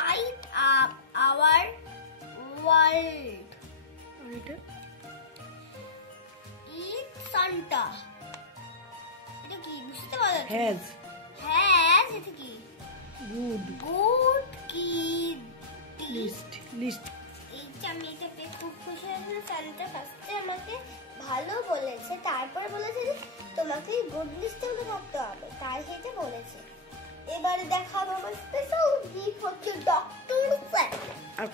Light up our world. এটা ইট Santa, এটা কি বুঝতে পারছো? হ্যাজ এটা কি? গুড কি লিস্ট। এইটা আমি এটা পেয়ে খুব খুশি হয়েছি। সান্টা ফার্স্টে আমাকে ভালো বলেছে, তারপর বলেছে যে তোমাকে গুড লিস্টে থাকতে হবে, তাই সেটা বলেছে। এবারে দেখাবো আমার স্পেশাল গিফট হচ্ছে ডক্টর সেট। আর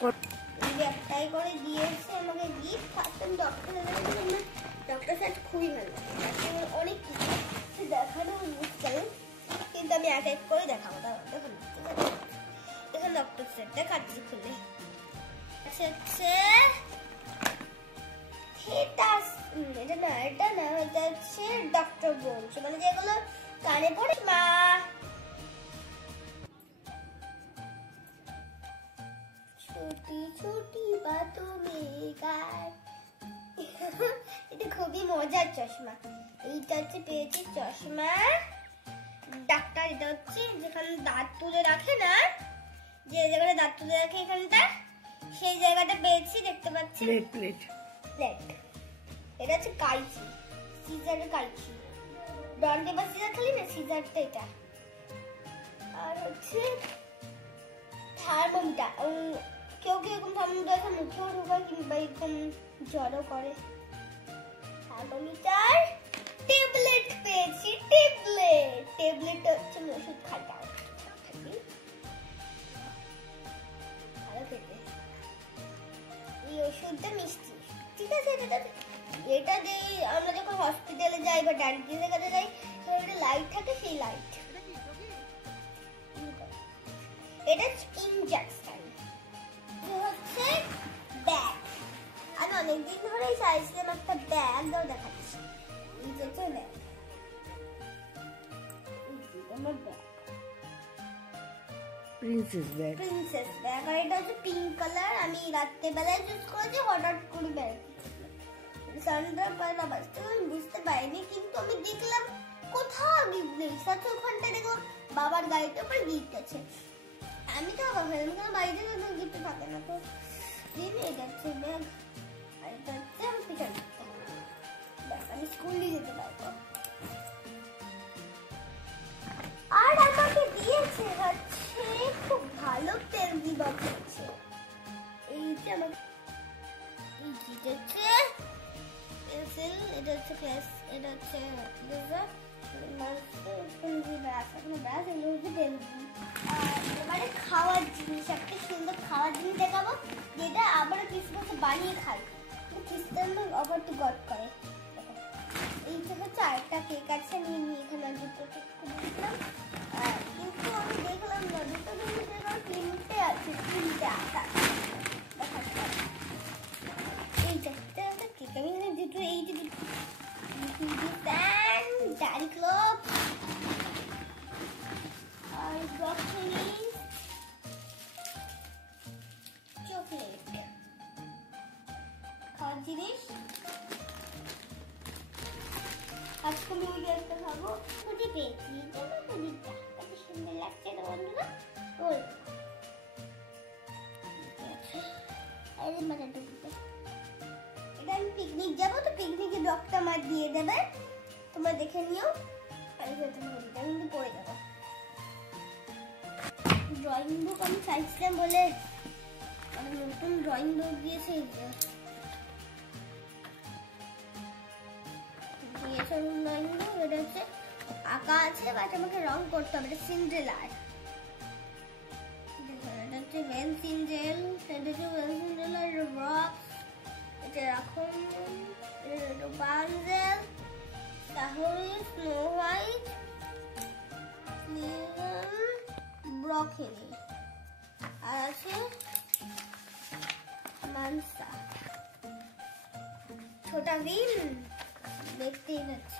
একটাই করে দিয়েছে আমাকে গিফট। ফার্স্ট ডক্টর সেট খুবই ভালো, অনেক কিছু দেখানো মুশকিল, কিন্তু আমি এক এক করে দেখাবো। দেখুন দেখুন ডক্টর সেট দেখাচ্ছি খুলে। এটা না এটা হচ্ছে ডক্টর বোনস, মানে যেগুলো কানে পড়ে। মা ছোটি ছোটি বাতোं में गाय। এটা খুবই মজার চশমা। এইটা হচ্ছে পেয়েছি চশমা ডাক্তার। এটা হচ্ছে যেখানে দাঁত তুলে রাখে না, যে জায়গাটা দাঁত তুলে রাখে এখানটা, সেই জায়গাটা পেয়েছি। দেখতে পাচ্ছি প্লেট। এটা হচ্ছে কাইচি, সিজারের কাইচি। ডন্টে বা সিজার খালি না, সিজারটা এটা। আর হচ্ছে থার্মোমিটার। কেউ এরকম থার্মোমিটার মুখেও ঢোকায় কিংবা এরকম জ্বরও করে। থার্মোমিটার, ট্যাবলেট পেয়েছি। ট্যাবলেট হচ্ছে ওষুধ খাটা ভালো খেতে। এই ওষুধটা মিষ্টি, ঠিক আছে। এটা দিয়ে আমরা যখন হসপিটালে যাই বা ডায়াবেটিসের কাছে যাই, একটা লাইট থাকে, সেই লাইট। এটা ইনজেকশন। হচ্ছে ব্যাগ। আমি অনেকদিন ধরেই চাইছিলাম একটা ব্যাগ, দাও দেখাচ্ছি। ইনজেকশন ব্যাগ, আমার ব্যাগ, প্রিন্সেস ব্যাগ। আর এটা হচ্ছে পিঙ্ক কালার। আমি রাত্রেবেলায় ইউজ করেছি, হঠাৎ করে ব্যাগ সানডার পালা বাজতে আমি বুঝতে পারিনি, কিন্তু আমি দেখলাম কোথাও গিফট নেই। সাথে ওখানটা দেখো বাবার গাড়িতে উপর গিফট আছে। আমি তো ভাবলাম বাড়িতে কোনো গিফট থাকে না, তো এটা হচ্ছে ব্যাগ। আর এটা হচ্ছে আমার পিছন ব্যাগ, আমি স্কুলে যেতে পারবো। আর আমাকে দিয়েছে হচ্ছে খুব ভালো পেন্সিল বক্স হচ্ছে। এইটা আমাকে এই কি হচ্ছে পেন্সিল, এটা হচ্ছে পেন্স, এটা হচ্ছে এবারে খাওয়ার জিনিস, একটা সুন্দর খাওয়ার জিনিস দেখাবো, যেটা আবার কিছু কিছু বানিয়ে খাই, খ্রিস্টান অফার টু গড করে। এইটা হচ্ছে আরেকটা কেক আছে, আমি এখানে দুটো কেক দিয়েছিলাম, কিন্তু আমি দেখলাম না দুটো জিনিস তিনটে আছে, তিনটে আটা। এইটা কেক আমি এখানে দুটো, এই যে Daddy Club আর ব্রকলি চকলেট খাওয়ার জিনিস। আজকে আমি ওই একটা খাবো, খুঁজে পেয়েছি। দিকটা কত সুন্দর লাগছে না বন্ধুরা, ওই আরে মাথা ঢুকবে। এটা আমি পিকনিক যাবো, তো পিকনিকে ব্লগটা আমার দিয়ে দেবে, তোমরা দেখে নিও। আমি কিন্তু পড়ে যাবো। ড্রয়িং বুক আমি চাইছিলাম বলে আমি নতুন ড্রয়িং বুক দিয়েছে। ড্রয়িং বুক, এটা হচ্ছে আঁকা আছে, বাট আমাকে রং করতে হবে। এটা সিন্ড্রেলার, এটা হচ্ছে ভ্যান সিন্ড্রেল, এটা হচ্ছে ভ্যান সিন্ড্রেলার রক্স। এটা রাখুন বানজেল, তাহলে স্নো হোয়াইট, ব্রকলি, আর আছে মানসা, ছোটা ভীম। দেখতেই পাচ্ছ।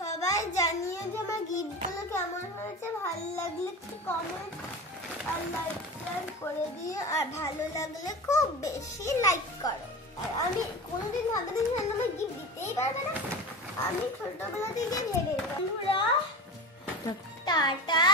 সবাই জানিয়ে যে আমার গিফটগুলো কেমন হয়েছে, ভালো লাগলে একটু কমেন্ট আর লাইক করে দিও, আর ভালো লাগলে খুব বেশি লাইক করো। আর আমি কোনোদিন ভাবিনি যে আমার গিফট দিতেই পারবে না, আমি ছোটবেলা থেকে ভেবে। বন্ধুরা টাটা।